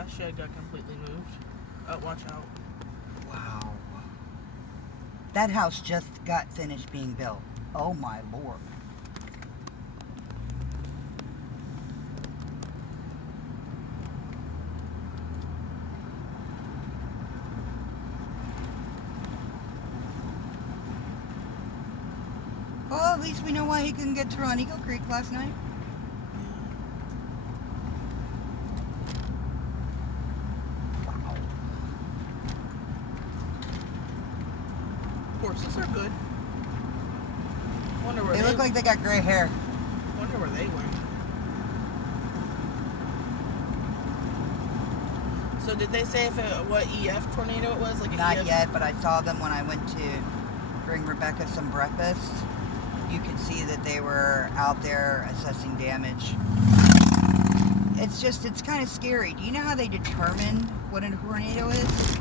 That shed got completely moved. Oh, watch out. Wow. That house just got finished being built. Oh my Lord. Well, at least we know why he couldn't get through on Eagle Creek last night. Wow. Horses are good. Wonder where They look like they got gray hair. Wonder where they went. So did they say what EF tornado it was? Like Not EF? yet, but I saw them when I went to bring Rebecca some breakfast. You could see that they were out there assessing damage. It's kind of scary. Do you know how they determine what a tornado is?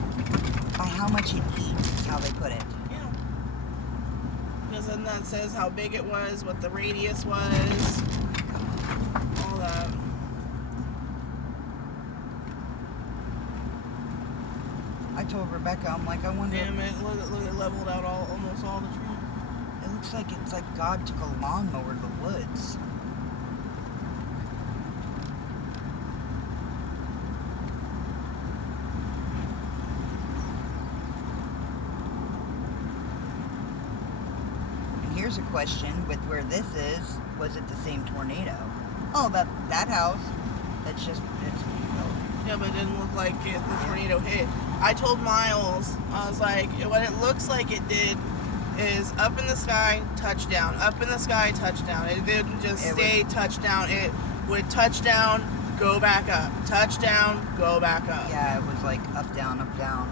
By how much it eats is how they put it. Yeah. Because then that says how big it was, what the radius was, all that. I told Rebecca, I'm like, I wonder. Damn it! Look, it leveled out almost all the trees. It looks like it's like God took a lawnmower to the woods. And here's a question with where this is, was it the same tornado? Oh, that house. It's built. Yeah, but it didn't look like the tornado hit. I told Miles, I was like, what it looks like it did is up in the sky, touchdown. Up in the sky, touchdown. It didn't just stay touchdown. It would touchdown, go back up. Touchdown, go back up. Yeah, it was like up, down, up, down.